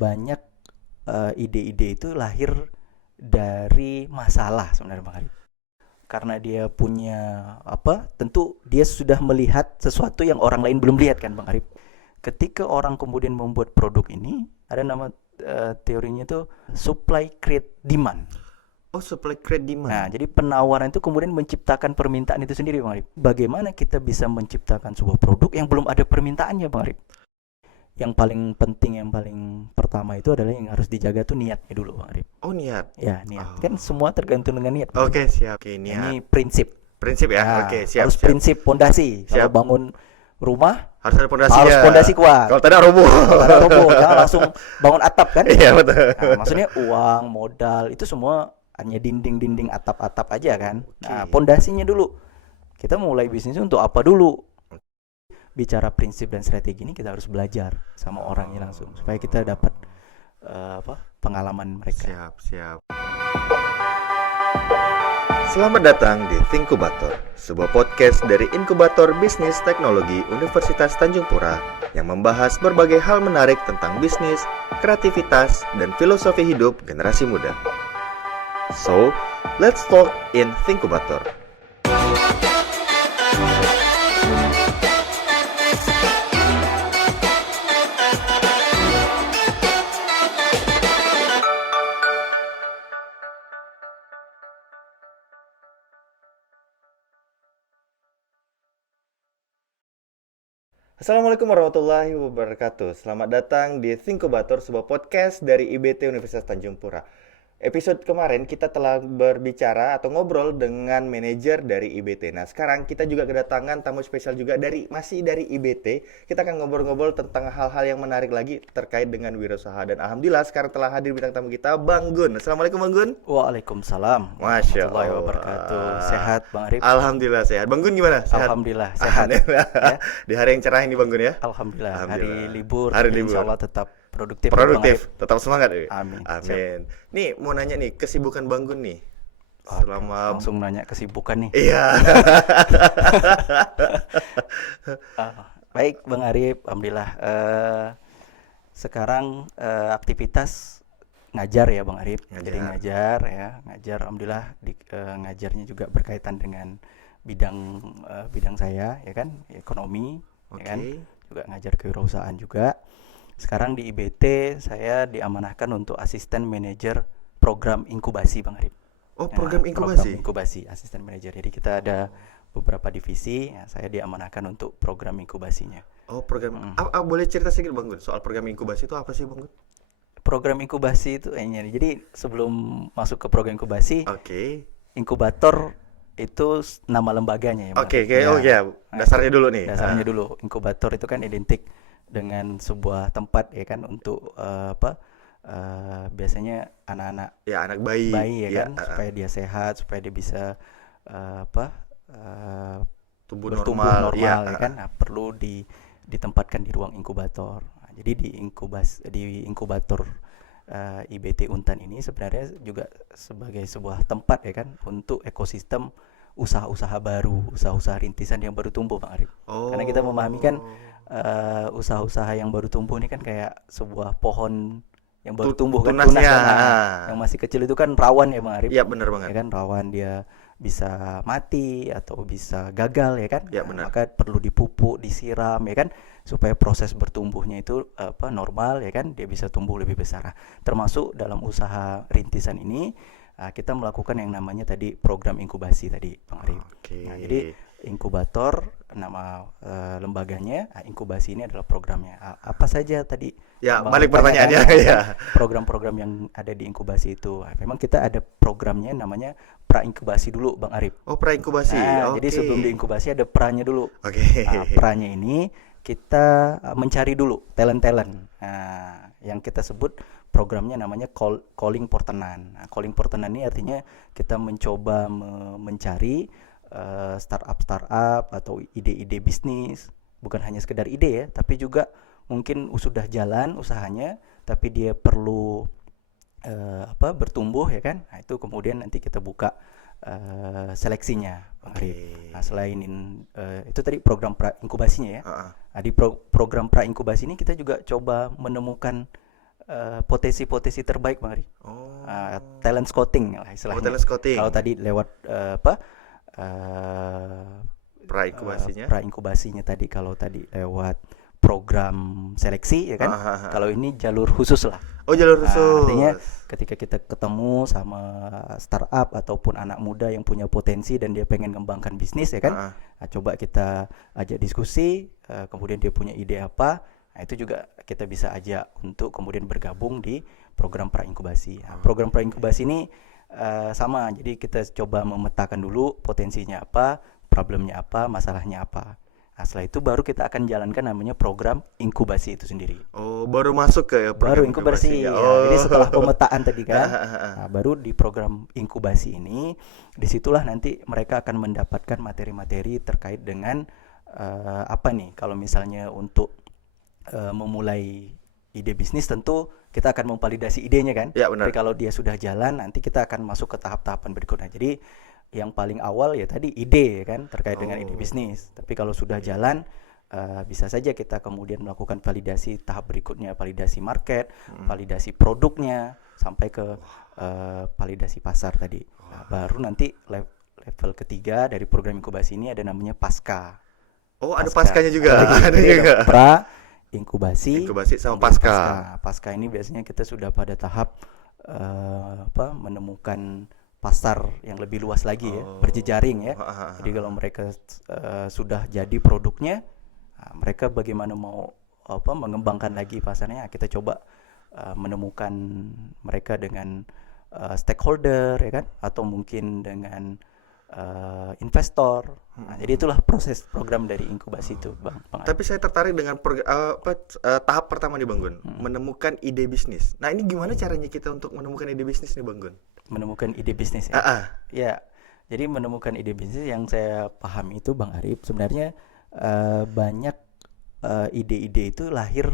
banyak ide-ide itu lahir dari masalah sebenarnya Bang Arif. Karena dia punya tentu dia sudah melihat sesuatu yang orang lain belum lihat kan Bang Arif. Ketika orang kemudian membuat produk ini, ada nama teorinya itu supply create demand. Oh, supply create demand. Nah, jadi penawaran itu kemudian menciptakan permintaan itu sendiri Bang Arif. Bagaimana kita bisa menciptakan sebuah produk yang belum ada permintaannya Bang Arif? Yang paling penting, yang paling pertama itu adalah yang harus dijaga tuh niatnya dulu Bang Arif. Oh, niat. Ya, niat. Kan semua tergantung dengan niat. Oke, siap. Oke, niat. Ini prinsip. Prinsip ya. Nah, Oke, siap. harus siap. prinsip pondasi. Kalau bangun rumah harus ada pondasinya. harus pondasi kuat. Kalau tidak roboh. Kalau roboh, jangan langsung bangun atap kan? Iya, betul. Nah, maksudnya uang, modal itu semua hanya dinding-dinding atap-atap aja kan. Nah, pondasinya dulu. Kita mulai bisnis untuk apa dulu? Bicara prinsip dan strategi ini kita harus belajar sama orangnya langsung supaya kita dapat pengalaman mereka. Siap. Selamat datang di Thinkubator, sebuah podcast dari Inkubator Bisnis Teknologi Universitas Tanjung Pura yang membahas berbagai hal menarik tentang bisnis, kreativitas, dan filosofi hidup generasi muda. So, let's talk in Thinkubator. Assalamualaikum warahmatullahi wabarakatuh. Selamat datang di Thinkubator, sebuah podcast dari IBT Universitas Tanjung Pura. Episode kemarin kita telah berbicara atau ngobrol dengan manajer dari IBT. Nah, sekarang kita juga kedatangan tamu spesial juga masih dari IBT. Kita akan ngobrol-ngobrol tentang hal-hal yang menarik lagi terkait dengan wirausaha. Dan alhamdulillah sekarang telah hadir bintang tamu kita, Bang Gun. Assalamualaikum Bang Gun. Waalaikumsalam warahmatullahi wabarakatuh. Sehat Bang Arif? Alhamdulillah sehat. Bang Gun gimana? Sehat? Alhamdulillah sehat. Ya? Di hari yang cerah ini Bang Gun ya? Alhamdulillah. Hari libur. Insya Allah tetap produktif, tetap semangat. Amin. Nih mau nanya nih, kesibukan Bang Gun nih langsung nanya kesibukan nih. Iya. Baik Bang Arif, alhamdulillah. Sekarang aktivitas ngajar ya Bang Arif. Jadi ngajar. Alhamdulillah ngajarnya juga berkaitan dengan bidang saya ya kan, ekonomi. Ya kan? Juga ngajar kewirausahaan juga. Sekarang di IBT saya diamanahkan untuk asisten manajer program inkubasi Bang Arif. Oh, program inkubasi. Program inkubasi, asisten manajer. Jadi kita ada beberapa divisi, saya diamanahkan untuk program inkubasinya. Oh, program. Boleh cerita sedikit Bang Gun soal program inkubasi itu apa sih Bang Gun? Program inkubasi itu jadi sebelum masuk ke program inkubasi, inkubator itu nama lembaganya ya. Dasarnya dulu nih. Dasarnya dulu. Inkubator itu kan identik dengan sebuah tempat ya kan untuk biasanya anak-anak anak bayi ya kan, supaya dia sehat, supaya dia bisa bertumbuh normal ya kan. Nah, perlu ditempatkan di ruang inkubator. Nah, jadi di inkubator IBT Untan ini sebenarnya juga sebagai sebuah tempat ya kan untuk ekosistem usaha-usaha baru, usaha-usaha rintisan yang baru tumbuh Bang Arif. Karena kita memahami kan usaha-usaha yang baru tumbuh ini kan kayak sebuah pohon yang baru tumbuh kan, tunas yang masih kecil itu kan rawan ya Bang Arif. Iya benar banget. Ya kan rawan, dia bisa mati atau bisa gagal ya kan. Ya, benar. Maka perlu dipupuk, disiram ya kan supaya proses bertumbuhnya itu normal ya kan, dia bisa tumbuh lebih besar. Nah, termasuk dalam usaha rintisan ini kita melakukan yang namanya tadi program inkubasi tadi Bang Arif. Nah, jadi inkubator nama lembaganya, inkubasi ini adalah programnya. Apa saja tadi? Ya, balik pertanyaannya ya. Program-program yang ada di inkubasi itu. Memang kita ada programnya namanya pra-inkubasi dulu Bang Arif. Oh, pra-inkubasi. Jadi sebelum diinkubasi ada pranya dulu. Nah, pranya ini kita mencari dulu talent-talent. Nah, yang kita sebut programnya namanya calling portenan. Nah, calling portenan ini artinya kita mencoba mencari startup atau ide-ide bisnis, bukan hanya sekedar ide ya, tapi juga mungkin sudah jalan usahanya tapi dia perlu bertumbuh ya kan. Nah, itu kemudian nanti kita buka seleksinya Bang Arif. Nah, selain itu tadi program pra inkubasinya ya. Nah, di program pra inkubasi ini kita juga coba menemukan potensi-potensi terbaik Bang Ari. Oh. Talent scouting lah istilahnya. Talent scouting. Kalau tadi lewat Pra-inkubasinya. Pra-inkubasinya tadi, kalau tadi lewat program seleksi ya kan. Kalau ini jalur khusus lah. Oh, jalur khusus. Artinya ketika kita ketemu sama startup ataupun anak muda yang punya potensi dan dia pengen ngembangkan bisnis ya kan. Coba kita ajak diskusi, kemudian dia punya ide apa. Nah, itu juga kita bisa ajak untuk kemudian bergabung di program pra-inkubasi. Program pra-inkubasi ini sama, jadi kita coba memetakan dulu potensinya apa, problemnya apa, masalahnya apa. Nah, setelah itu baru kita akan jalankan namanya program inkubasi itu sendiri. Oh, baru masuk ke baru program inkubasi. Ya. Jadi setelah pemetaan tadi kan, baru di program inkubasi ini, disitulah nanti mereka akan mendapatkan materi-materi terkait dengan apa nih, kalau misalnya untuk memulai ide bisnis tentu kita akan memvalidasi idenya kan. Ya, benar. Tapi kalau dia sudah jalan, nanti kita akan masuk ke tahap-tahapan berikutnya. Jadi yang paling awal ya tadi ide kan, terkait dengan ide bisnis. Tapi kalau sudah jalan, bisa saja kita kemudian melakukan validasi tahap berikutnya, validasi market, validasi produknya, sampai ke validasi pasar tadi. Nah, baru nanti level ketiga dari program inkubasi ini ada namanya pasca. Oh, ada paskanya juga. Ada juga. Pra, inkubasi sama pasca. Pasca ini biasanya kita sudah pada tahap menemukan pasar yang lebih luas lagi ya, berjejaring ya. Jadi kalau mereka sudah jadi produknya, mereka bagaimana mau mengembangkan lagi pasarnya, kita coba menemukan mereka dengan stakeholder ya kan, atau mungkin dengan investor. Nah, jadi itulah proses program dari inkubasi itu, Bang. Tapi saya tertarik dengan tahap pertama nih, Bang Gun, menemukan ide bisnis. Nah, ini gimana caranya kita untuk menemukan ide bisnis nih, Bang Gun? Menemukan ide bisnis ya. Ya. Jadi menemukan ide bisnis yang saya pahami itu, Bang Arif, sebenarnya banyak ide-ide itu lahir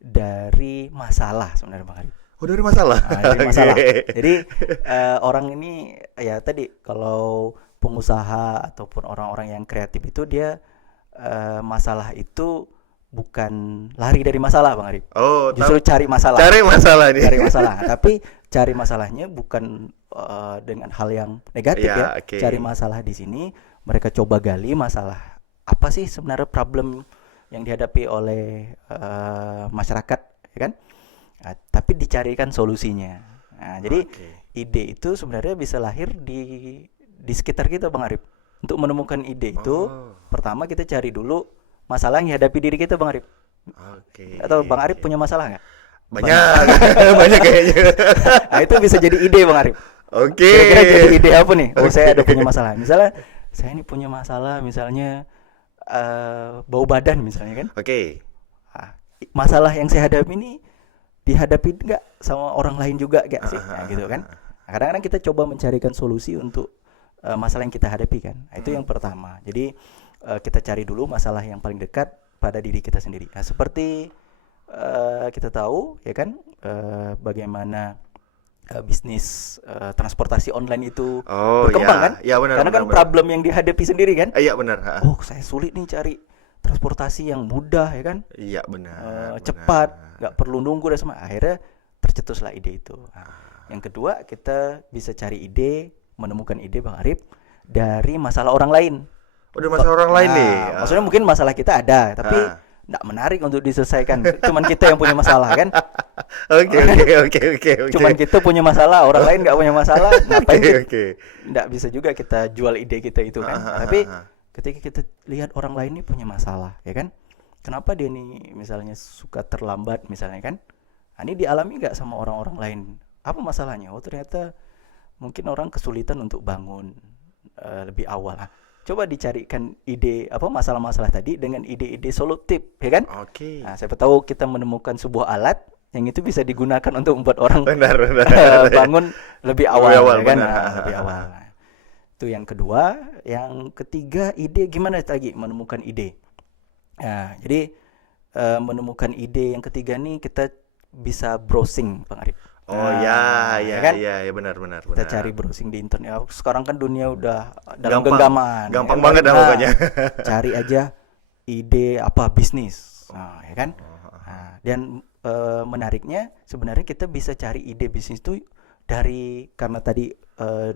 dari masalah sebenarnya, Bang Arif. Oh, dari masalah. Dari masalah. Jadi orang ini ya tadi, kalau pengusaha ataupun orang-orang yang kreatif itu dia masalah itu bukan lari dari masalah, Bang Arif. Oh, justru cari masalah. Cari masalah nih. Cari masalah. Tapi cari masalahnya bukan dengan hal yang negatif ya. Okay. Cari masalah di sini mereka coba gali masalah apa sih sebenarnya problem yang dihadapi oleh masyarakat, ya kan? Nah, tapi dicarikan solusinya. Nah, jadi ide itu sebenarnya bisa lahir di sekitar kita, Bang Arif. Untuk menemukan ide itu, pertama kita cari dulu masalah yang dihadapi diri kita, Bang Arif. Atau Bang Arif punya masalah nggak? Banyak kayaknya. Nah, itu bisa jadi ide, Bang Arif. Kira-kira jadi ide apa nih? Saya ada punya masalah. Misalnya saya ini punya masalah, misalnya bau badan misalnya kan. Nah, masalah yang saya hadapi ini dihadapi nggak sama orang lain juga nggak sih? Nah, gitu kan. Nah, kadang-kadang kita coba mencarikan solusi untuk masalah yang kita hadapi kan. Nah, itu yang pertama. Jadi kita cari dulu masalah yang paling dekat pada diri kita sendiri. Nah, seperti kita tahu ya kan, bagaimana bisnis transportasi online itu berkembang kan? Ya, benar, karena kan problem yang dihadapi sendiri kan? Iya, benar. Oh, saya sulit nih cari transportasi yang mudah ya kan? Iya, benar. Cepat, nggak perlu nunggu dan semua. Akhirnya tercetuslah ide itu. Nah, yang kedua, kita bisa cari ide, menemukan ide, Bang Arif, dari masalah orang lain. Dari masalah orang lain nih. Maksudnya mungkin masalah kita ada, tapi nggak menarik untuk diselesaikan. Cuman kita yang punya masalah kan? Oke. Cuman kita punya masalah, orang lain nggak punya masalah. Ngapain? Nggak bisa juga kita jual ide kita itu kan? Tapi ketika kita lihat orang lain ini punya masalah, ya kan? Kenapa dia nih misalnya suka terlambat misalnya kan? Nah, ini dialami nggak sama orang-orang lain? Apa masalahnya? Oh, ternyata mungkin orang kesulitan untuk bangun lebih awal. Nah, coba dicarikan ide masalah-masalah tadi dengan ide-ide solutif, ya kan? Nah, siapa tahu kita menemukan sebuah alat yang itu bisa digunakan untuk membuat orang bangun lebih awal, ya kan? Lebih awal. Nah, itu yang kedua. Yang ketiga, ide gimana lagi menemukan ide? Nah, jadi menemukan ide yang ketiga nih kita bisa browsing, Bang Arif. Iya, benar. Kita cari browsing di internet. Sekarang kan dunia udah dalam genggaman. Gampang banget pokoknya. Cari aja ide apa bisnis. Nah, ya kan? Nah, dan menariknya sebenarnya kita bisa cari ide bisnis itu karena tadi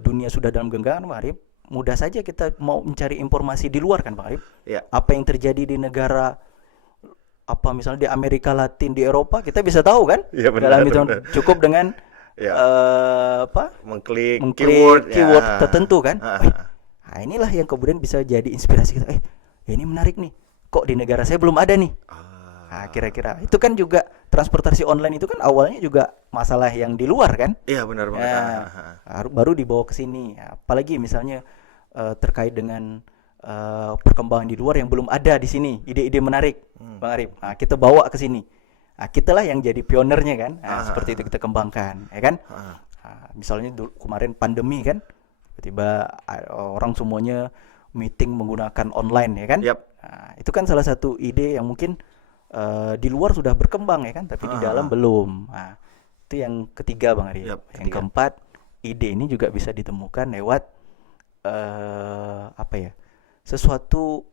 dunia sudah dalam genggaman, Bang Arif. Mudah saja kita mau mencari informasi di luar kan, Bang Arif. Ya. Apa yang terjadi di negara apa misalnya di Amerika Latin, di Eropa, kita bisa tahu kan? Iya, benar, Dalam hitungan benar. cukup dengan Ya. mengklik keyword tertentu kan. Nah, inilah yang kemudian bisa jadi inspirasi kita. Ya ini menarik nih. Kok di negara saya belum ada nih? Nah, kira-kira itu kan juga transportasi online itu kan awalnya juga masalah yang di luar kan? Iya, benar banget. Baru dibawa ke sini. Apalagi misalnya terkait dengan perkembangan di luar yang belum ada di sini, ide-ide menarik, Bang Arif. Nah, kita bawa ke sini. Nah, kitalah yang jadi pionernya kan. Nah, seperti itu kita kembangkan, ya kan? Nah, misalnya kemarin pandemi kan, tiba-tiba orang semuanya meeting menggunakan online, ya kan? Yap. Nah, itu kan salah satu ide yang mungkin di luar sudah berkembang ya kan, tapi di dalam belum. Nah, itu yang ketiga, Bang Arif. Yap, Yang keempat, ide ini juga bisa ditemukan lewat apa ya? Sesuatu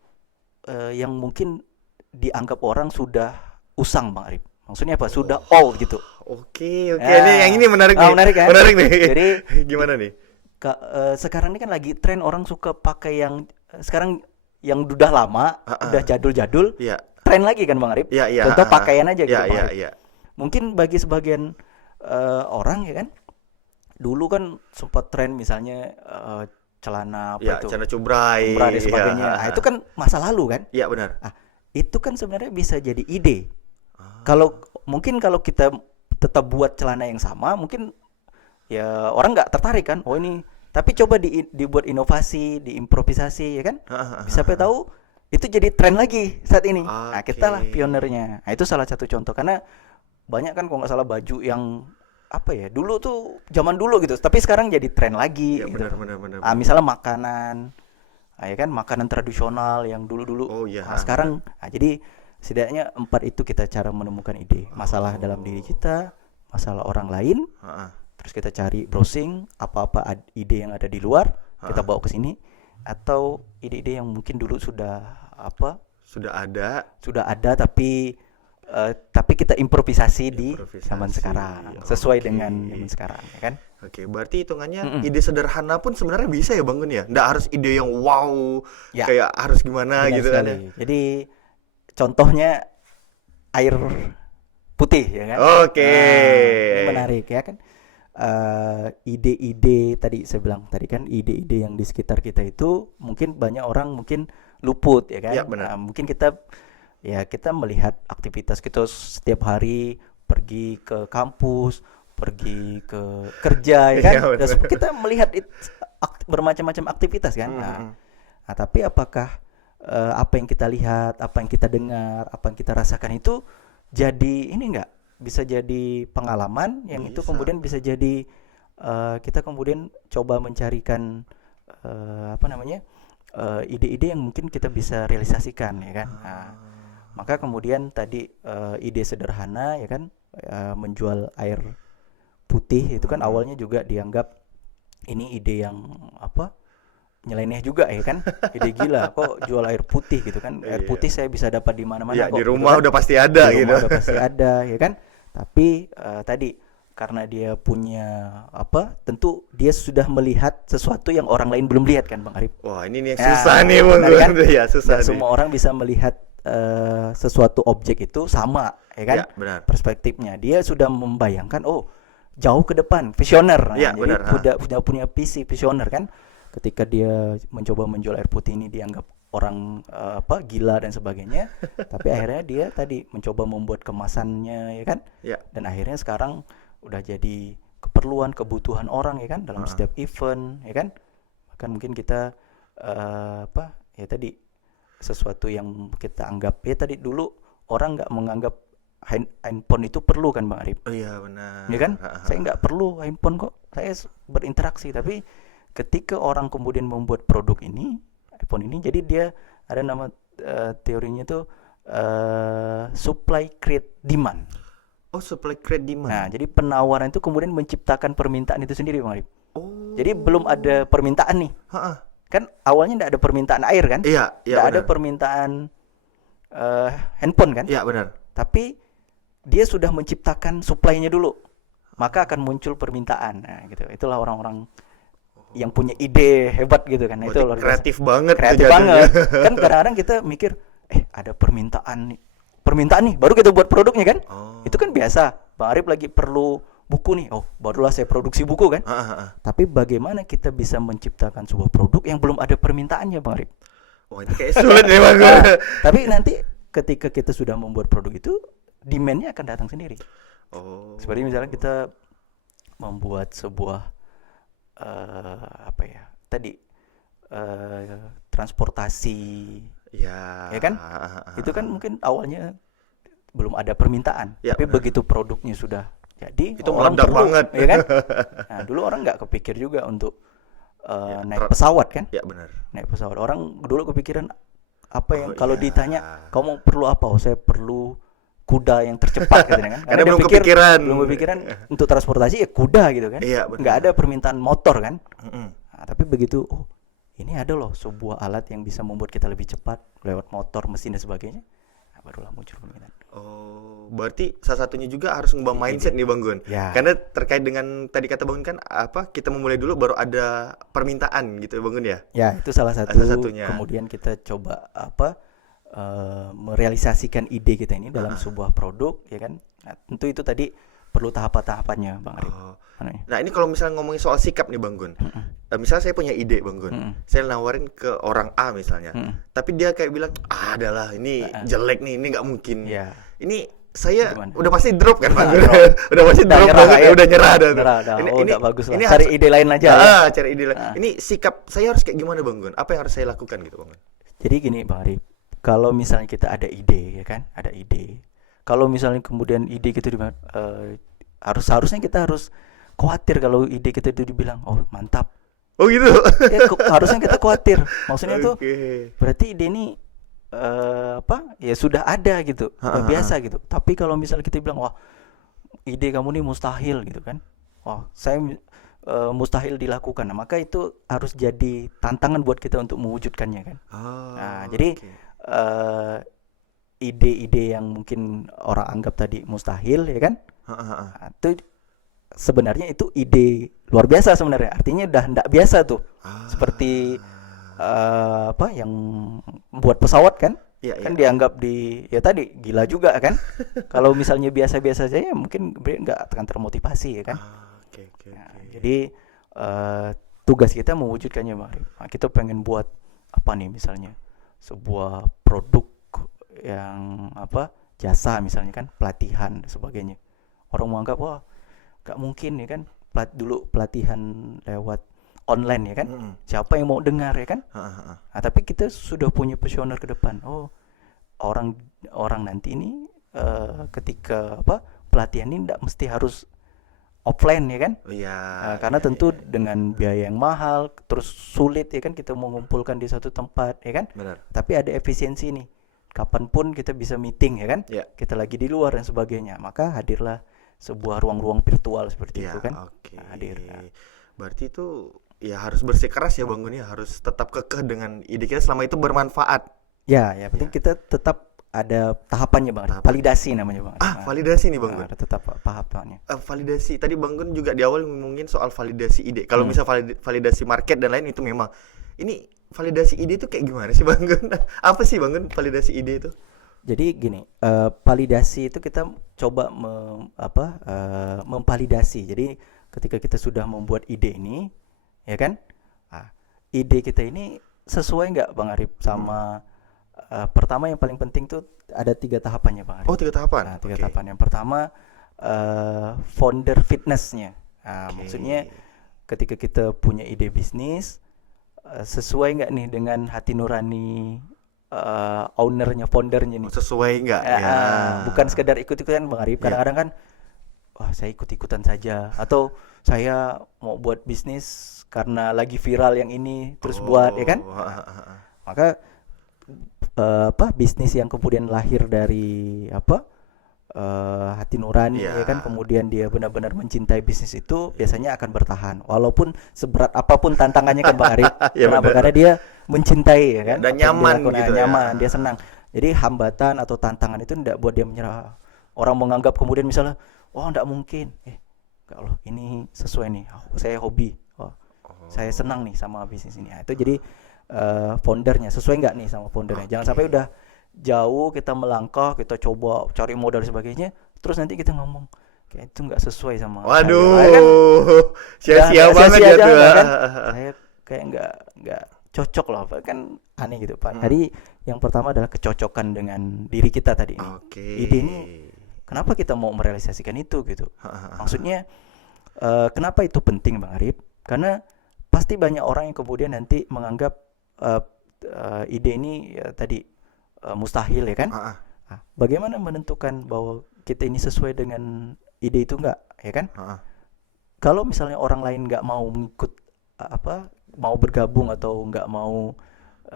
yang mungkin dianggap orang sudah usang, Bang Arif. Maksudnya apa? Sudah old gitu. Oke. Ini yang ini menarik nih. Menarik kan? Menarik nih. Jadi gimana nih? Sekarang ini kan lagi tren orang suka pakai yang sekarang yang udah lama, udah jadul-jadul. Iya. Tren lagi kan, Bang Arif? Iya. Contoh pakaian aja gitu, Bang Arif. Iya. Mungkin bagi sebagian orang ya kan, dulu kan sempat tren misalnya celana apa itu? Celana cubray dan sebagainya. Nah, itu kan masa lalu kan? Iya, benar. Nah, itu kan sebenarnya bisa jadi ide. Kalau kita tetap buat celana yang sama, mungkin ya orang nggak tertarik kan. Oh ini, tapi coba dibuat inovasi, diimprovisasi ya kan? Siapa tahu itu jadi tren lagi saat ini. Nah, kita lah pionernya. Nah, itu salah satu contoh karena banyak kan kalau nggak salah baju yang apa ya, dulu tuh zaman dulu gitu, tapi sekarang jadi tren lagi ya, gitu. Benar. Misalnya makanan, ya kan, makanan tradisional yang dulu-dulu. Sekarang jadi setidaknya 4 itu kita cara menemukan ide. Masalah dalam diri kita, masalah orang lain. Terus kita cari browsing apa-apa ide yang ada di luar, kita bawa ke sini, atau ide-ide yang mungkin dulu sudah ada tapi kita improvisasi di zaman sekarang, sesuai dengan zaman sekarang, ya kan? Oke, berarti hitungannya ide sederhana pun sebenarnya bisa ya, Bang Gun ya? Nggak harus ide yang wow, kayak harus gimana gitu kan ya? Jadi contohnya air putih, ya kan? Oke. Ini menarik ya kan? Ide-ide tadi saya bilang tadi kan, ide-ide yang di sekitar kita itu mungkin banyak orang mungkin luput ya kan? Ya, benar. Mungkin kita melihat aktivitas kita setiap hari, pergi ke kampus, pergi ke kerja ya kan? Dan kita melihat bermacam-macam aktivitas kan? Nah, tapi apakah apa yang kita lihat, apa yang kita dengar, apa yang kita rasakan itu jadi ini enggak bisa jadi pengalaman yang itu kemudian bisa jadi kita kemudian coba mencarikan ide-ide yang mungkin kita bisa realisasikan ya kan. Maka kemudian tadi ide sederhana ya kan, menjual air putih itu kan awalnya juga dianggap ini ide yang nyeleneh juga ya kan, ide gila kok jual air putih gitu kan. Air putih saya bisa dapat di mana-mana kok. Di rumah udah pasti ada gitu. Di rumah udah pasti ada ya kan. Tapi tadi karena dia punya tentu dia sudah melihat sesuatu yang orang lain belum lihat kan, Bang Arif. Wah, ini nih yang susah nih, Bang. Kan? Ya, susah. Semua orang bisa melihat sesuatu objek itu sama ya kan. Ya, benar. Perspektifnya dia sudah membayangkan jauh ke depan, visioner. Ya, jadi benar. punya visi visioner kan. Ketika dia mencoba menjual air putih ini dianggap orang gila dan sebagainya, tapi akhirnya dia tadi mencoba membuat kemasannya ya kan. Ya. Dan akhirnya sekarang udah jadi kebutuhan orang ya kan, dalam setiap event ya kan. Bahkan mungkin kita tadi sesuatu yang kita anggap tadi dulu orang nggak menganggap handphone itu perlu kan, Bang Arif. Oh iya, benar. Ya kan? Saya nggak perlu handphone kok, saya berinteraksi. Tapi ketika orang kemudian membuat produk ini, iPhone ini, jadi dia ada nama teorinya tuh supply create demand. Oh, supply create demand. Nah, jadi penawaran itu kemudian menciptakan permintaan itu sendiri, Bang Arif. Jadi belum ada permintaan nih. Kan awalnya tidak ada permintaan air kan? Iya, tidak ada permintaan handphone kan? Iya, benar. Tapi dia sudah menciptakan supply-nya dulu, maka akan muncul permintaan. Nah, gitu. Itulah orang-orang yang punya ide hebat gitu kan. Nah, itu luar biasa. Kreatif banget tuh Kreatif jatuhnya. banget. Kan kadang-kadang kita mikir, ada permintaan nih, baru kita buat produknya kan. Itu kan biasa. Bang Arif lagi perlu buku nih, barulah saya produksi buku kan. Tapi bagaimana kita bisa menciptakan sebuah produk yang belum ada permintaannya, Bang Arif? Wah, ini kayak sulit nih Bang. Tapi nanti ketika kita sudah membuat produk itu, demand-nya akan datang sendiri. Seperti misalnya kita membuat sebuah transportasi, ya kan? Itu kan mungkin awalnya belum ada permintaan, tapi begitu produknya sudah jadi, itu meledak banget, ya kan? Nah, dulu orang nggak kepikir juga untuk naik pesawat kan? Ya benar. Naik pesawat, orang dulu kepikiran apa yang kalau ditanya kamu perlu apa? Saya perlu kuda yang tercepat katanya kan. Karena belum kepikiran untuk transportasi ya kuda gitu kan. Nggak ada permintaan motor kan. Nah, tapi begitu ini ada loh sebuah alat yang bisa membuat kita lebih cepat lewat motor, mesin dan sebagainya. Nah, barulah muncul permintaan. Berarti salah satunya juga harus ngubah mindset nih Bang Gun. Karena terkait dengan tadi kata Bang Gun kan kita memulai dulu baru ada permintaan gitu Bang Gun ya. Ya, itu salah satunya. Kemudian kita coba merealisasikan ide kita ini dalam sebuah produk, ya kan. Nah, tentu itu tadi perlu tahapan-tahapannya Bang Arif. Nah, ini kalau misalnya ngomongin soal sikap nih Bang Gun. Misalnya saya punya ide Bang Gun. Saya nawarin ke orang A misalnya. Tapi dia kayak bilang, adalah ini jelek nih, ini nggak mungkin. Ini saya udah pasti drop kan Bang Gun. Udah pasti drop banget ya, udah nyerah dah. Ini bagus lah. Cari ide lain aja. Cari ide lain. Ini sikap saya harus kayak gimana Bang Gun? Apa yang harus saya lakukan gitu Bang Gun? Jadi gini Bang Arif, kalau misalnya kita ada ide, ya kan, ada ide. Kalau misalnya kemudian ide kita harusnya kita harus khawatir kalau ide kita itu dibilang, mantap. Gitu. Ya, harusnya kita khawatir. Maksudnya tuh berarti ide ini ya sudah ada gitu, biasa gitu. Tapi kalau misalnya kita bilang, wah ide kamu nih mustahil gitu kan, saya mustahil dilakukan. Nah, maka itu harus jadi tantangan buat kita untuk mewujudkannya kan. Jadi ide-ide yang mungkin orang anggap tadi mustahil ya kan, itu sebenarnya itu ide luar biasa sebenarnya. Artinya udah nggak biasa tuh. Seperti yang buat pesawat kan, kan dianggap ya tadi gila juga kan. Kalau misalnya biasa-biasa saja mungkin nggak akan termotivasi ya kan. Jadi tugas kita mewujudkannya Bang Arif. Kita pengen buat apa nih misalnya sebuah produk yang jasa misalnya kan, pelatihan dan sebagainya. Orang menganggap nggak mungkin ya kan, dulu pelatihan lewat online ya kan, siapa yang mau dengar ya kan. Nah, tapi kita sudah punya visioner ke depan. Orang nanti ini ketika pelatihan ini nggak mesti harus offline ya kan. Karena tentu dengan biaya yang mahal, terus sulit ya kan kita mengumpulkan di satu tempat ya kan. Benar. Tapi ada efisiensi nih, kapanpun kita bisa meeting ya kan. Kita lagi di luar dan sebagainya, maka hadirlah sebuah ruang-ruang virtual seperti itu kan. Hadir. Berarti itu ya harus bersikeras ya Bang Gun, harus tetap kekeh dengan ide kita selama itu bermanfaat. Ya, penting kita tetap ada tahapannya Bang. Validasi namanya Bang. Validasi nih Bang Gun. Tetap tahapannya. Validasi. Tadi Bang Gun juga di awal ngomongin soal validasi ide. Kalau misal validasi market dan lain itu memang. Ini validasi ide itu kayak gimana sih Bang Gun? Apa sih Bang Gun validasi ide itu? Jadi gini, validasi itu kita coba memvalidasi. Jadi ketika kita sudah membuat ide ini, ya kan, ide kita ini sesuai nggak Bang Arif sama pertama yang paling penting tuh ada 3 tahapannya Bang Arif. 3 tahapan. 3 tahapan. Yang pertama founder fitness-nya. Maksudnya ketika kita punya ide bisnis, sesuai nggak nih dengan hati nurani ownernya, foundernya nih. Sesuai nggak? Bukan sekedar ikut-ikutan Bang Arif. Kadang-kadang kan, saya ikut-ikutan saja, atau saya mau buat bisnis karena lagi viral yang ini terus buat ya kan. Maka bisnis yang kemudian lahir dari hati nurani ya kan, kemudian dia benar-benar mencintai bisnis itu biasanya akan bertahan walaupun seberat apapun tantangannya kan Bang Arif. Kenapa? Karena dia mencintai ya kan, dan nyaman gitu, nyaman, dia senang. Jadi hambatan atau tantangan itu tidak buat dia menyerah. orang menganggap kemudian misalnya, wah nggak mungkin, enggak loh, ini sesuai nih, saya hobi, saya senang nih sama bisnis ini. Nah, itu jadi foundernya sesuai nggak nih sama foundernya. Jangan sampai udah jauh kita melangkah, kita coba cari modal dan sebagainya, terus nanti kita ngomong kayak itu nggak sesuai sama Waduh, kan, sia-sia banget sia-sia ya aja, tuh. kan? Saya kayak nggak cocok loh, kan aneh gitu Pak. Jadi yang pertama adalah kecocokan dengan diri kita tadi ini. Ide ini kenapa kita mau merealisasikan itu gitu. Maksudnya kenapa itu penting Bang Arif? Karena pasti banyak orang yang kemudian nanti menganggap ide ini tadi mustahil ya kan. Nah, bagaimana menentukan bahwa kita ini sesuai dengan ide itu enggak ya kan? Kalau misalnya orang lain nggak mau mengikut mau bergabung atau nggak mau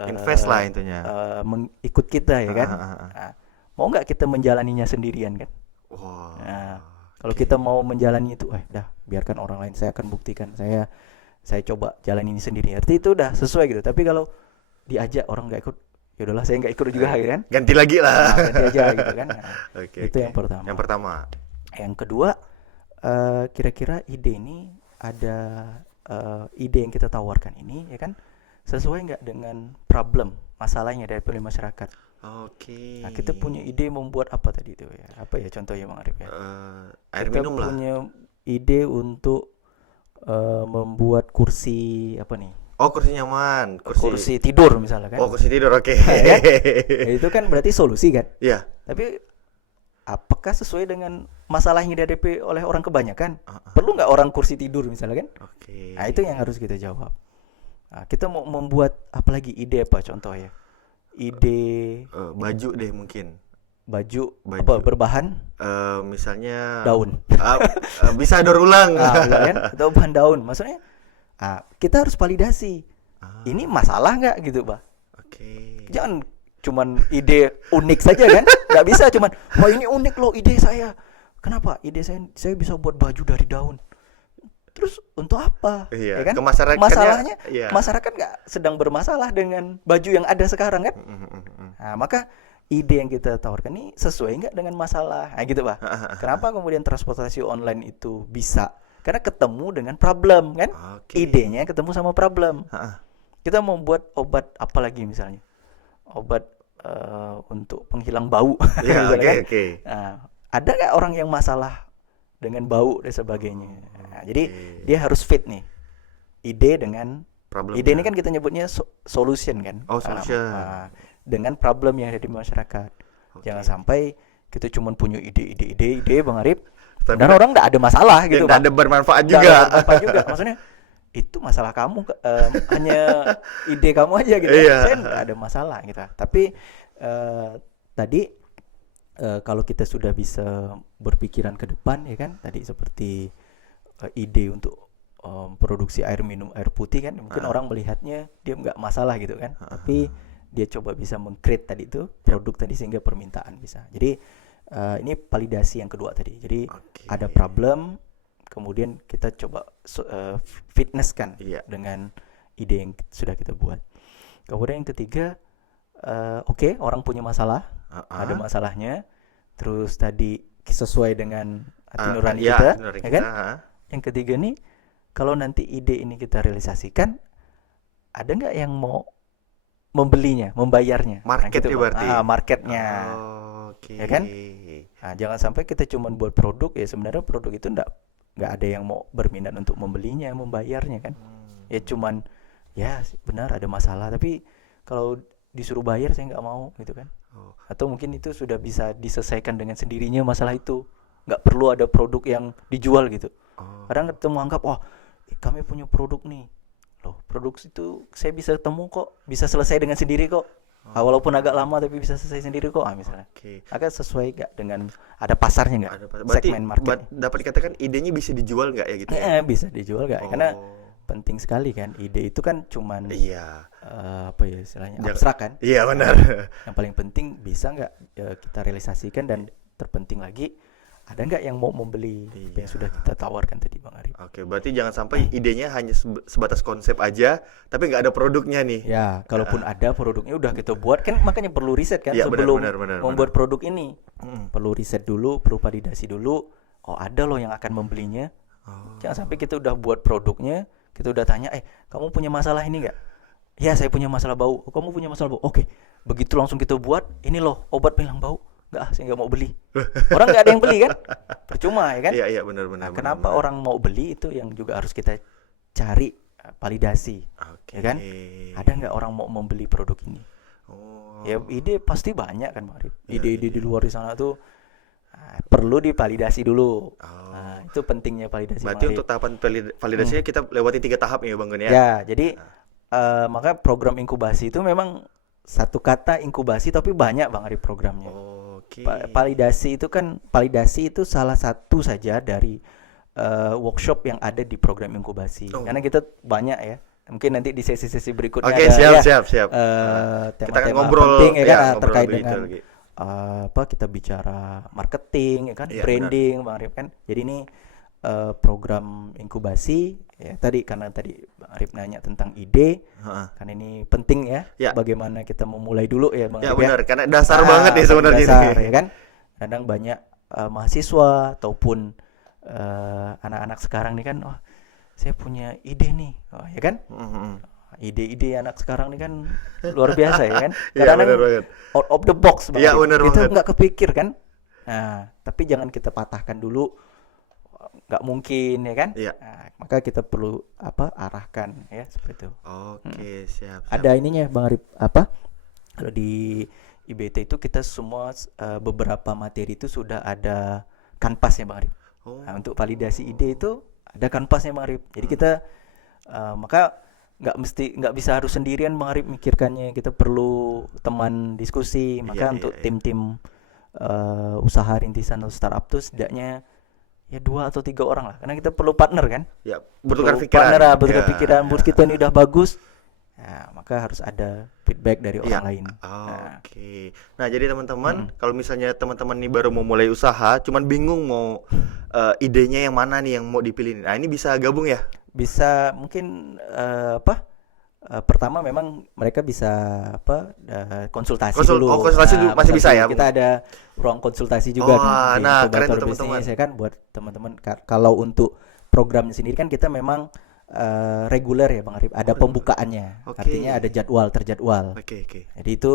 invest lah intinya, mengikut kita ya kan. Nah, mau nggak kita menjalaninya sendirian kan? Nah, kalau kita mau menjalani itu, dah biarkan orang lain, saya akan buktikan, saya coba jalan ini sendiri. Arti itu udah sesuai gitu. Tapi kalau diajak orang nggak ikut, ya udahlah saya nggak ikut juga kan. Ganti lagi lah. Ganti aja gitu kan. Nah, itu yang pertama. Yang kedua, kira-kira ide ini ada ide yang kita tawarkan ini ya kan sesuai nggak dengan problem masalahnya dari masyarakat. Nah, kita punya ide membuat apa tadi itu ya? Apa ya contohnya Bang Arif ya? Air kita minum lah. punya ide untuk membuat kursi apa nih? Kursi nyaman, kursi tidur misalnya kan. Kursi tidur, oke. Ya, itu kan berarti solusi kan? Iya. Tapi apakah sesuai dengan masalah yang dihadapi oleh orang kebanyakan? Perlu nggak orang kursi tidur misalnya kan? Nah, itu yang harus kita jawab. Nah, kita mau membuat apalagi ide apa contoh ya? Ide baju deh mungkin. Baju apa berbahan? Misalnya daun. Bisa daur ulang. Kan? Atau bahan daun. Maksudnya kita harus validasi. Ini masalah nggak gitu, Pak? Jangan cuman ide unik saja kan? Nggak bisa cuman, wah ini unik loh ide saya. Kenapa? Ide saya bisa buat baju dari daun. Terus untuk apa? Iya, ya kan? Masalahnya masyarakat nggak sedang bermasalah dengan baju yang ada sekarang kan? Nah, maka ide yang kita tawarkan ini sesuai nggak dengan masalah? Nah, gitu Pak. Kenapa kemudian transportasi online itu bisa? Karena ketemu dengan problem kan? Idenya ketemu sama problem. Kita mau buat obat apa lagi misalnya? Obat untuk penghilang bau. Nah, ada nggak orang yang masalah dengan bau dan sebagainya? Nah, jadi dia harus fit nih ide dengan problem. Ide ini kan kita nyebutnya solution kan? Solution. Dengan problem yang ada di masyarakat. Jangan sampai kita cuma punya ide Bang Arif, dan orang nggak ada masalah gitu. Nggak ada bermanfaat juga. Maksudnya itu masalah kamu, hanya ide kamu aja gitu. Saya nggak ada masalah gitu. Tapi tadi kalau kita sudah bisa berpikiran ke depan ya kan, tadi seperti ide untuk produksi air minum air putih kan, mungkin orang melihatnya dia nggak masalah gitu kan, tapi dia coba bisa meng-create tadi itu produk tadi sehingga permintaan bisa. Jadi ini validasi yang kedua tadi. Jadi ada problem, kemudian kita coba fitness kan dengan ide yang sudah kita buat. Kemudian yang ketiga, orang punya masalah, ada masalahnya, terus tadi sesuai dengan hati nurani kita, ya kan? Yang ketiga nih, kalau nanti ide ini kita realisasikan, ada nggak yang mau membelinya, membayarnya? Market gitu, berarti. Marketnya, ya kan? Nah, jangan sampai kita cuma buat produk, ya sebenarnya produk itu nggak ada yang mau berminat untuk membelinya, membayarnya kan? Ya cuman, ya benar ada masalah, tapi kalau disuruh bayar saya nggak mau gitu kan? Atau mungkin itu sudah bisa diselesaikan dengan sendirinya masalah itu, nggak perlu ada produk yang dijual gitu. Kadang kita menganggap, kami punya produk nih, loh produk itu saya bisa temu kok, bisa selesai dengan sendiri kok. Walaupun agak lama tapi bisa selesai sendiri kok, misalnya. Agak sesuai nggak dengan ada pasarnya nggak? Segmen market. Dapat dikatakan idenya bisa dijual nggak ya gitu? Bisa dijual nggak? Karena penting sekali kan, ide itu kan cuman apa ya istilahnya abstrak kan? Iya benar. Yang paling penting bisa nggak kita realisasikan, dan terpenting lagi ada nggak yang mau membeli apa yang Iya. sudah kita tawarkan tadi Bang Arif. Oke, berarti jangan sampai idenya hanya sebatas konsep aja, tapi nggak ada produknya nih. Ya, kalaupun ada produknya udah kita buat kan, makanya perlu riset kan Iya, sebelum benar. membuat produk ini. Mm. Perlu riset dulu, perlu validasi dulu. Oh, ada loh yang akan membelinya. Oh. Jangan sampai kita udah buat produknya, kita udah tanya, kamu punya masalah ini nggak? Ya, saya punya masalah bau. Oh, kamu punya masalah bau. Oke, begitu langsung kita buat, ini loh obat penghilang bau. Nggak, saya nggak mau beli. Orang nggak ada yang beli kan? Percuma ya kan? Iya, benar. Nah, kenapa orang mau beli itu yang juga harus kita cari validasi, Oke. ya kan? Ada nggak orang mau membeli produk ini? Oh. Ya ide pasti banyak kan, Marif. Iya, Ide-ide di luar di sana tuh perlu divalidasi dulu. Oh. Nah, itu pentingnya validasi. Berarti Marif. untuk tahapan validasinya kita lewati 3 tahap ya, Bang Gun ya? Ya, jadi maka program inkubasi itu memang satu kata inkubasi tapi banyak Bang Arif programnya. Oke. Validasi itu salah satu saja dari workshop yang ada di program inkubasi. Oh. Karena kita banyak ya. Mungkin nanti di sesi-sesi berikutnya Oke, ada siap. kita Kita akan tema-tema ngobrol penting ya kan, ngobrol terkait lebih dengan detail lagi. kita bicara marketing ya kan, Iya, branding Bang Arif kan. Jadi ini program inkubasi ya, karena tadi Bang Arif nanya tentang ide, Heeh. kan ini penting ya, Ya. bagaimana kita memulai dulu ya Bang Ya Arif ya. benar, karena dasar banget nih Paling sebenarnya dasar, ini. ya kan. Kadang banyak mahasiswa ataupun anak-anak sekarang nih kan, oh saya punya ide nih, oh, ya kan. Mhm. Ide-ide anak sekarang nih kan luar biasa ya kan. Iya, Kadang benar banget. out of the box Bang Iya, Arif. benar Kita banget. nggak kepikir kan. Nah, tapi jangan kita patahkan dulu, nggak mungkin ya kan. Iya. Nah, maka kita perlu arahkan ya seperti itu. Oke, siap. Ada ininya Bang Arif, kalau di IBT itu kita semua beberapa materi itu sudah ada kanvasnya Bang Arif. Oh. Nah, untuk validasi ide itu ada kanvasnya Bang Arif. Jadi kita maka nggak bisa harus sendirian Bang Arif mikirkannya. Kita perlu teman diskusi. Maka Iya, untuk iya. tim-tim usaha rintisan atau startup tuh setidaknya ya 2 atau 3 orang lah. Karena kita perlu partner kan. Ya, bertukar Perlu pikiran. partner, bertukar Ya. pikiran. Menurut kita ini udah bagus. Ya, maka harus ada feedback dari orang lain. Nah, Oke. Nah, jadi teman-teman, kalau misalnya teman-teman nih baru mau mulai usaha, cuman bingung mau idenya yang mana nih yang mau dipilih. Nah, ini bisa gabung ya? bisa mungkin pertama memang mereka bisa konsultasi dulu. Konsultasi dulu masih bisa ya? Kita ada ruang konsultasi juga di nah, keren inkubator tuh teman-teman. bisnis ya kan, buat teman-teman. Kalau untuk programnya sendiri kan kita memang reguler ya Bang Arif, ada pembukaannya. Oke. Artinya ada terjadwal. Oke. Jadi itu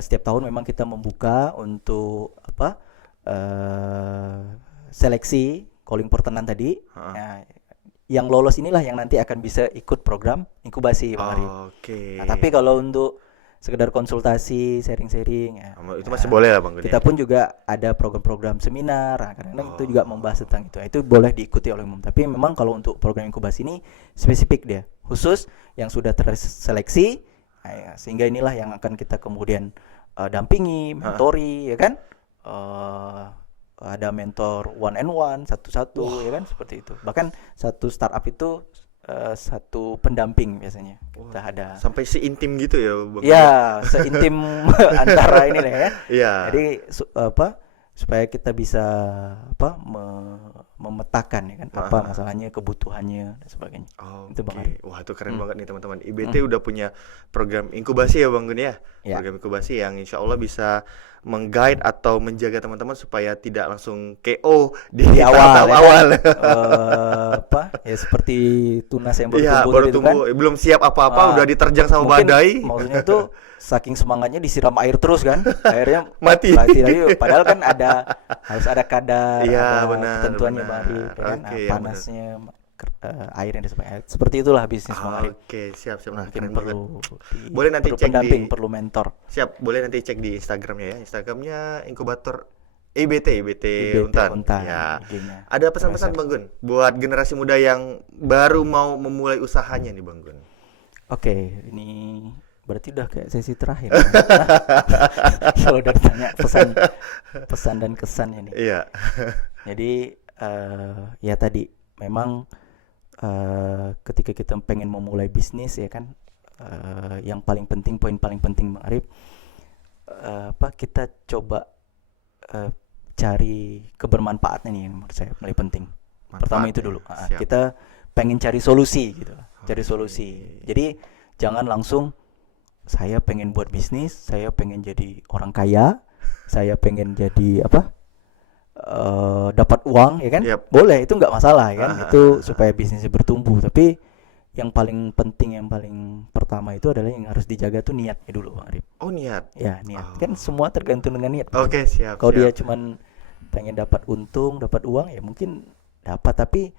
setiap tahun memang kita membuka untuk seleksi calling pertenan tadi. Heeh. Nah, yang lolos inilah yang nanti akan bisa ikut program inkubasi Bang Arif. Oke. Nah, tapi kalau untuk sekedar konsultasi, sharing-sharing ya, itu masih boleh lah, Bang Gun. kita pun juga ada program-program seminar. Nah, kadang-kadang itu juga membahas tentang itu. Itu boleh diikuti oleh umum. Tapi memang kalau untuk program inkubasi ini spesifik dia, khusus yang sudah terseleksi. Nah, ya, sehingga inilah yang akan kita kemudian dampingi, mentori, ya kan? Ada mentor one and one, satu-satu, ya kan, seperti itu. Bahkan satu startup itu satu pendamping biasanya. Kita ada. Sampai intim gitu ya, Bang. Ya, seintim antara ini lah ya. Iya. Jadi supaya kita bisa memetakan ya kan, apa masalahnya, kebutuhannya dan sebagainya. Itu Bang Arif. Wah, itu keren banget nih teman-teman. IBT udah punya program inkubasi ya Bang Gun ya. Ya. Program inkubasi yang insya Allah bisa mengguide atau menjaga teman-teman supaya tidak langsung KO di Awal, tahap ya kan? awal. Ya seperti tunas yang baru Iya, tumbuh baru gitu tumbuh, kan. belum siap apa-apa udah diterjang sama Mungkin badai. maksudnya itu saking semangatnya disiram air terus kan, akhirnya Mati. lagi. Padahal kan harus ada kadar, Iya, ada benar, ketentuannya benar. Bang Arif, ya kan? Oke, ya, Panasnya, air yang disebut. Seperti itulah bisnis Bang Arif. Oke, siap. Nah, Mungkin keren banget. boleh nanti perlu cek pendamping, di- perlu mentor. Siap, boleh nanti cek di Instagramnya ya. Instagramnya inkubator IBT Untan. Ya. IG-nya. Ada pesan-pesan Bang Gun buat generasi muda yang baru mau memulai usahanya nih Bang Gun. Oke, ini berarti udah kayak sesi terakhir. Kalau udah ditanya pesan dan kesan ini. Iya. Jadi ya tadi memang ketika kita pengen memulai bisnis ya kan, yang paling penting, poin paling penting Bang Arif, kita coba cari kebermanfaatnya nih menurut saya paling penting. Pertama itu dulu. Siap. Kita pengen cari solusi gitu. Cari solusi. Jadi jangan langsung saya pengen buat bisnis, saya pengen jadi orang kaya, saya pengen jadi apa? Dapat uang ya kan? Yap. Boleh, itu nggak masalah ya kan? Itu supaya bisnisnya bertumbuh. Tapi yang paling penting, yang paling pertama itu adalah yang harus dijaga tuh niatnya dulu, Bang Arif. Oh, niat. Ya, niat. Kan semua tergantung dengan niat. Oke, siap. Kalau dia siap. cuman pengen dapat untung, dapat uang, ya mungkin dapat, tapi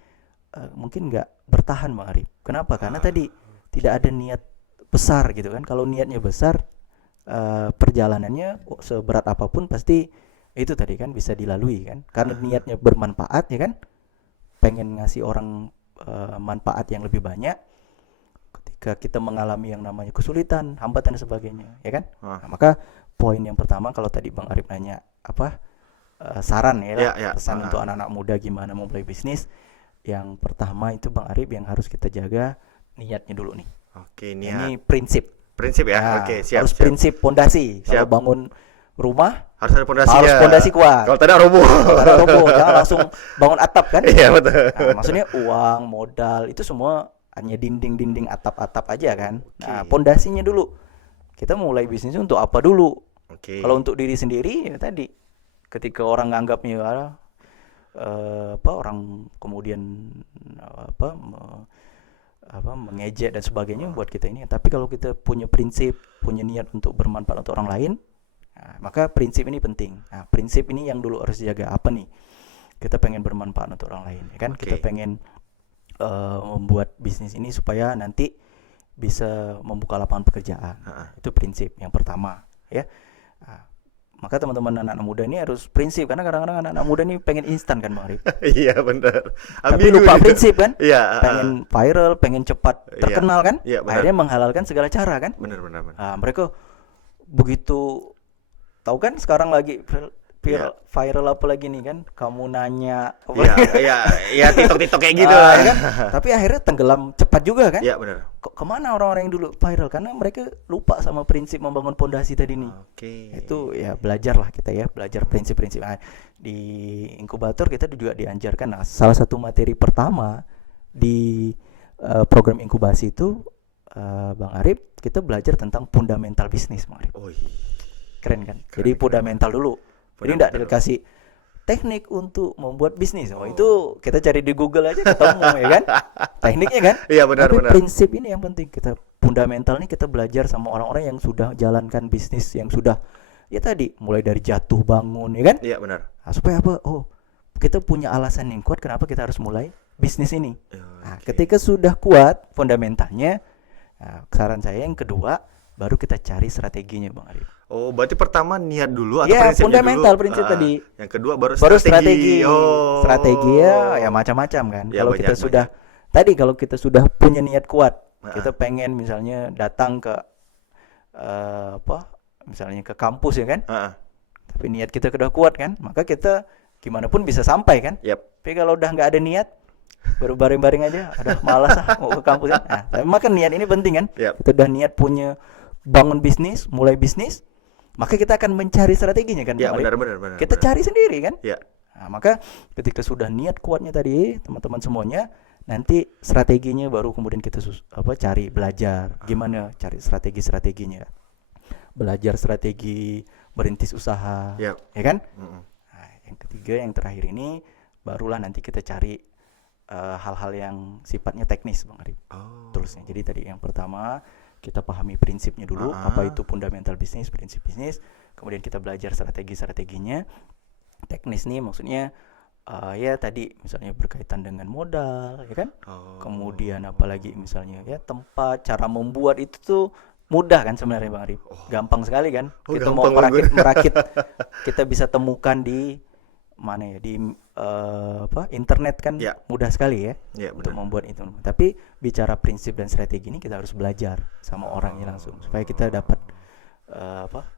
mungkin nggak bertahan, Bang Arif. Kenapa? Karena tadi tidak ada niat besar gitu kan. Kalau niatnya besar, perjalanannya seberat apapun pasti itu tadi kan bisa dilalui kan. Karena niatnya bermanfaat ya kan. Pengen ngasih orang manfaat yang lebih banyak. Ketika kita mengalami yang namanya kesulitan, hambatan dan sebagainya, ya kan? Nah, maka poin yang pertama kalau tadi Bang Arif nanya apa saran ya, pesan untuk anak-anak muda gimana memulai bisnis. Yang pertama itu Bang Arif yang harus kita jaga niatnya dulu nih. Oke, niat. Ini prinsip. Prinsip ya. Nah, Oke, siap. harus siap. prinsip pondasi. Kalau bangun rumah Harus ada pondasinya. harus pondasi kuat. Kalau tidak roboh. Kalau roboh jangan langsung bangun atap kan? Iya, betul. Nah, maksudnya uang, modal itu semua hanya dinding-dinding atap-atap aja kan. Nah, pondasinya dulu. Kita mulai bisnisnya untuk apa dulu? Oke. Kalau untuk diri sendiri ya tadi ketika orang nganggapnya orang kemudian mengejek dan sebagainya buat kita ini. Tapi kalau kita punya prinsip, punya niat untuk bermanfaat untuk orang lain, nah, maka prinsip ini penting. Nah, prinsip ini yang dulu harus dijaga. Apa nih? Kita pengen bermanfaat untuk orang lain, ya kan? Kita pengen membuat bisnis ini supaya nanti bisa membuka lapangan pekerjaan. Itu prinsip yang pertama, ya. Nah, maka teman-teman anak-anak muda ini harus prinsip, karena kadang-kadang anak-anak muda ini pengen instan kan, Bang Arif. Iya, benar. Tapi lupa prinsip kan? Iya. Pengen viral, pengen cepat terkenal kan? Iya, akhirnya menghalalkan segala cara kan? Benar. Nah, mereka begitu tahu kan sekarang lagi viral apa lagi nih kan? Kamu nanya apa? Iya, TikTok kayak gitu ya kan? Tapi akhirnya tenggelam cepat juga kan? Iya, benar. Kok kemana orang-orang yang dulu viral? Karena mereka lupa sama prinsip membangun pondasi tadi nih. Oke. Itu ya belajar lah kita ya, belajar prinsip-prinsip. Nah, di inkubator kita juga diajarkan. Nah, salah satu materi pertama di program inkubasi itu Bang Arif, kita belajar tentang fundamental bisnis, Bang Arif. Oh, keren kan? Jadi fundamental dulu. Jadi enggak dikasih teknik untuk membuat bisnis. Itu kita cari di Google aja ketemu ya kan? Tekniknya kan? Iya, benar. Tapi prinsip ini yang penting. Kita fundamental ini kita belajar sama orang-orang yang sudah jalankan bisnis, yang sudah ya tadi mulai dari jatuh bangun ya kan? Iya, benar. Nah, supaya apa? Oh, kita punya alasan yang kuat kenapa kita harus mulai bisnis ini. Nah, ketika sudah kuat fundamentalnya, nah, saran saya yang kedua baru kita cari strateginya, Bang Arif. Oh, berarti pertama niat dulu atau ya, prinsipnya fundamental dulu? Prinsip tadi. Yang kedua baru strategi. Oh. Strategi ya macam-macam kan. Ya, kalau kita sudah tadi kalau kita sudah punya niat kuat, kita pengen misalnya datang ke misalnya ke kampus ya kan. Tapi niat kita sudah kuat kan, maka kita gimana pun bisa sampai kan. Tapi kalau udah nggak ada niat, baru baring-baring aja, aduh malas mau ke kampus kan. Nah, tapi maka niat ini penting kan. Kita udah niat punya bangun bisnis, mulai bisnis, maka kita akan mencari strateginya kan. Ya, benar. Kita cari sendiri kan. Ya. Nah, maka ketika sudah niat kuatnya tadi, teman-teman semuanya, nanti strateginya baru kemudian kita cari belajar gimana cari strateginya. Belajar strategi merintis usaha, ya kan? Nah, yang ketiga, yang terakhir ini barulah nanti kita cari hal-hal yang sifatnya teknis, Bang Arif. Terusnya. Jadi tadi yang pertama kita pahami prinsipnya dulu, apa itu fundamental bisnis, prinsip bisnis, kemudian kita belajar strategi-strateginya. Teknis nih maksudnya ya tadi misalnya berkaitan dengan modal, ya kan? Kemudian apalagi misalnya ya tempat, cara membuat itu tuh mudah kan sebenarnya, Bang Arif. Gampang sekali kan? Kita mau merakit kita bisa temukan di mana ya, di internet kan mudah sekali ya untuk membuat itu. Tapi bicara prinsip dan strategi ini kita harus belajar sama orangnya langsung supaya kita dapat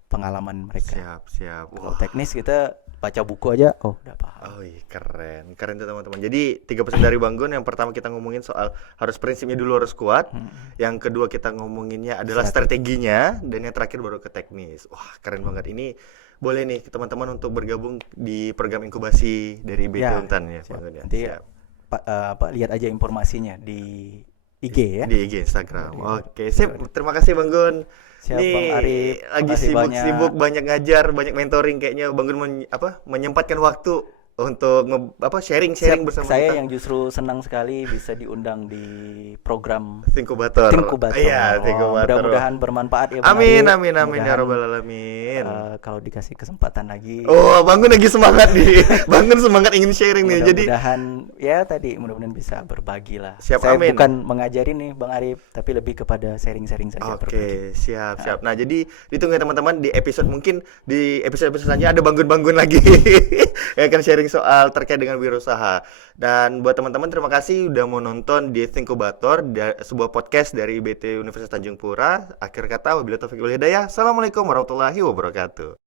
pengalaman mereka. Siap. Kalau teknis kita baca buku aja udah paham. Keren tuh teman-teman. Jadi 3 pesan dari Bang Gun. Yang pertama kita ngomongin soal harus prinsipnya dulu harus kuat. Yang kedua kita ngomonginnya adalah strateginya, dan yang terakhir baru ke teknis. Wah, keren banget ini. boleh nih teman-teman untuk bergabung di program inkubasi dari IBT Ya, Untan ya, siap. Bang Gun ya. Nanti Siap. lihat aja informasinya di IG ya. Di IG Instagram. Di- Oke, sip. Terima kasih Bang Gun. Siap, Nih Bang Arif. lagi Makasih sibuk-sibuk, banyak. banyak ngajar, banyak mentoring kayaknya Bang Gun menyempatkan waktu untuk sharing-sharing Siap, bersama saya kita. yang justru senang sekali bisa diundang di program Inkubator. Tinkubator. Iya, Wah, Tinkubator. mudah-mudahan bermanfaat ya Bang Amin, Arif. amin, amin ya Mudahan, robbal alamin. kalau dikasih kesempatan lagi, Oh, Bang Gun lagi semangat nih. Bang Gun semangat ingin sharing nih. Jadi mudah-mudahan ya tadi mudah-mudahan bisa berbagi lah. Siap, Saya amin. bukan mengajari nih Bang Arif, tapi lebih kepada sharing-sharing saja, berbagi. Oke, siap, siap. Nah, jadi ditunggu ya teman-teman di episode mungkin di episode selanjutnya ada Banggun-Banggun lagi yang akan sharing soal terkait dengan wirausaha. Dan buat teman-teman terima kasih udah mau nonton di Tinkubator, sebuah podcast dari IBT Universitas Tanjung Pura. Akhir kata wabillahi taufiq wal hidayah. Assalamualaikum warahmatullahi wabarakatuh.